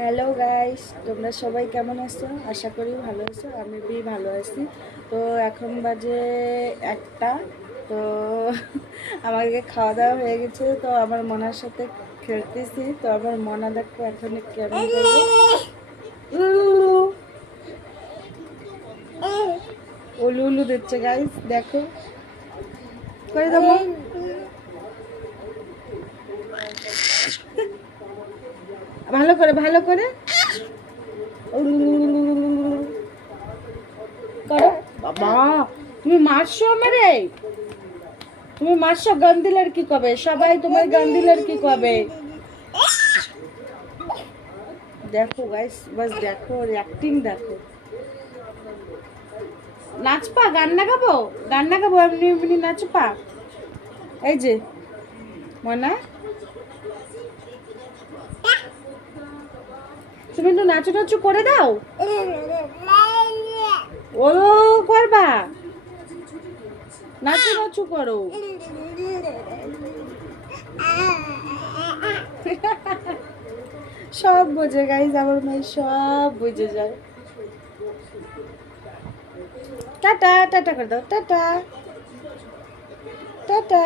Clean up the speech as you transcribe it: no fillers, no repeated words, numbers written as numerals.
Hello guys, তোমরা সবাই কেমন আছো? আশা করি ভালো আছো। আমি ভালো আছি। তো এখন বাজে 1টা। তো আমাকে খাওয়া দাওয়া হয়ে গেছে। তো আমার মনার সাথে খেলতেছি। তো আমার মনা দেখো এখন কেমন করবে। উলু উলু দিচ্ছে গাইস, দেখো করে দেবো। ভালো করে ভালো করে করো। বাবা, তুমি মারছো মেরে, তুমি মারছো। গান দিলের কি কবে? সবাই তোমার গান দিলের কি কবে? দেখো গাইস, বাস দেখো, অ্যাক্টিং দেখো। নাচপা, গান না গাবো, গান না গাবো, এমনি এমনি নাচপা। এই যে মনা, তুমি একটু নাচু নাচু করে দাও। ও করবা, নাচু নাচু করো। সব বোঝে গাইজ, আমার মেয়ে সব বুঝে যায়। টাটা টাটা করে দাও, টাটা টাটা।